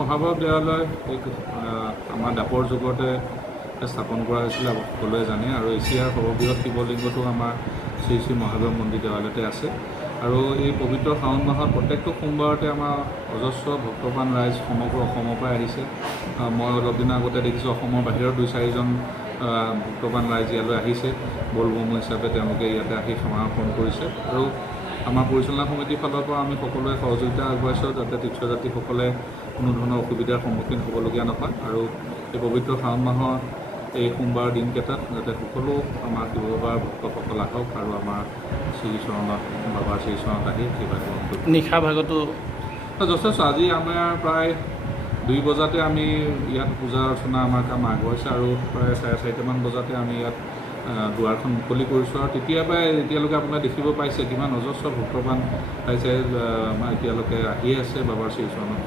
মহাভৈৰৱ দেৱালয় আমাৰ দাপৰ যুগতে স্থাপন কৰা হৈছিলে সকলোৱে জানে আৰু এছিয়াৰ সৰ্ববৃহৎ শিৱলিংগটো আমাৰ শ্ৰী শ্ৰী মহাভৈৰৱ মন্দিৰ দেৱালয়তে আছে আৰু এই পবিত্ৰ শাওণ মাহত প্ৰত্যেকটো সোমবাৰতে আমাৰ অজস্ৰ ভক্তপ্ৰাণ ৰাইজ সমগ্ৰ অসমৰ পৰা আহিছে। মই অলপ দিনৰ আগতে দেখিছোঁ অসমৰ বাহিৰৰ 2-4জন ভক্তপ্ৰাণ ৰাইজ ইয়ালৈ আহিছে। বলবম হিচাপে তেওঁলোকে ইয়াতে আহি সমাপন কৰিছে আৰু আমাৰ পৰিচালনা সমিতিৰ ফালৰ পৰা আমি সকলোৱে সহযোগিতা আগবঢ়াইছোঁ যাতে তীৰ্থযাত্ৰীসকলে কোনো ধৰণৰ অসুবিধাৰ সন্মুখীন হ'বলগীয়া নহয় আৰু এই পবিত্ৰ শাওণ মাহৰ এই সোমবাৰ দিনকেইটাত যাতে সকলো আমাৰ শিৱ বাবাৰ ভক্তসকল আহক আৰু আমাৰ শ্ৰীচৰণত বাবাৰ শ্ৰীচৰণত আহি আশীৰ্বাদ গ্ৰহণ কৰিব। নিশা ভাগতো যথেষ্ট আজি আমাৰ প্ৰায় 2 বজাতে আমি ইয়াত পূজা অৰ্চনা আমাৰ কাম আগবাঢ়িছে আৰু প্ৰায় 4:30মান বজাতে আমি ইয়াত দুৱাৰখন মুকলি কৰিছোঁ আৰু তেতিয়াৰ পৰাই এতিয়ালৈকে আপোনালোকে দেখিব পাইছে কিমান অজস্ৰ ভক্তপ্ৰাণ পাইছে এতিয়ালৈকে আহি আছে বাবাৰ শ্ৰীচৰণত।